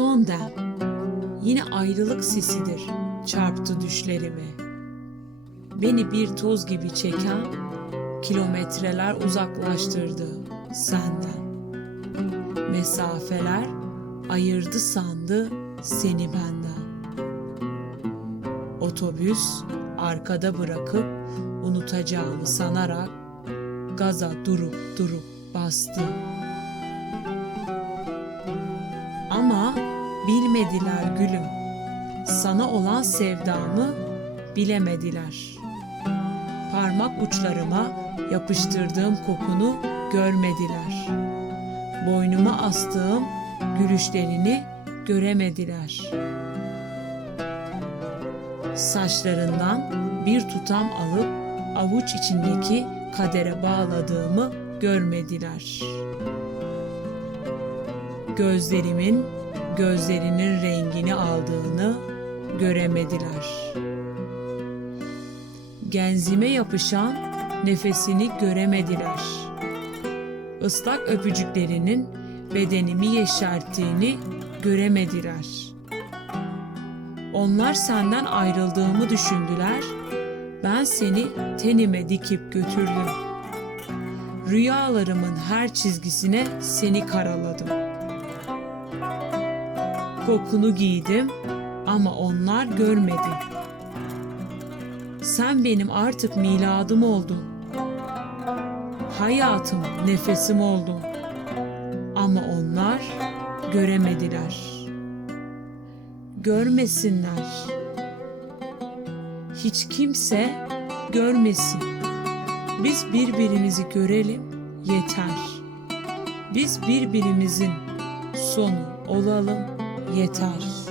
son dem. Yine ayrılık sesidir çarptı düşlerimi. Beni bir toz gibi çeken kilometreler uzaklaştırdı senden. Mesafeler ayırdı sandı seni benden. Otobüs arkada bırakıp unutacağımı sanarak gaza durup durup bastı. Bilmediler gülüm. Sana olan sevdamı bilemediler. Parmak uçlarıma yapıştırdığım kokunu görmediler. Boynuma astığım gülüşlerini göremediler. Saçlarından bir tutam alıp avuç içindeki kadere bağladığımı görmediler. Gözlerimin gözlerinin rengini aldığını göremediler. Genzime yapışan nefesini göremediler. Islak öpücüklerinin bedenimi yeşerttiğini göremediler. Onlar senden ayrıldığımı düşündüler. Ben seni tenime dikip götürdüm. Rüyalarımın her çizgisine seni karaladım. Kokunu giydim ama onlar görmedi. Sen benim artık miladım oldun. Hayatım, nefesim oldun. Ama onlar göremediler. Görmesinler. Hiç kimse görmesin. Biz birbirimizi görelim yeter. Biz birbirimizin sonu olalım yeter.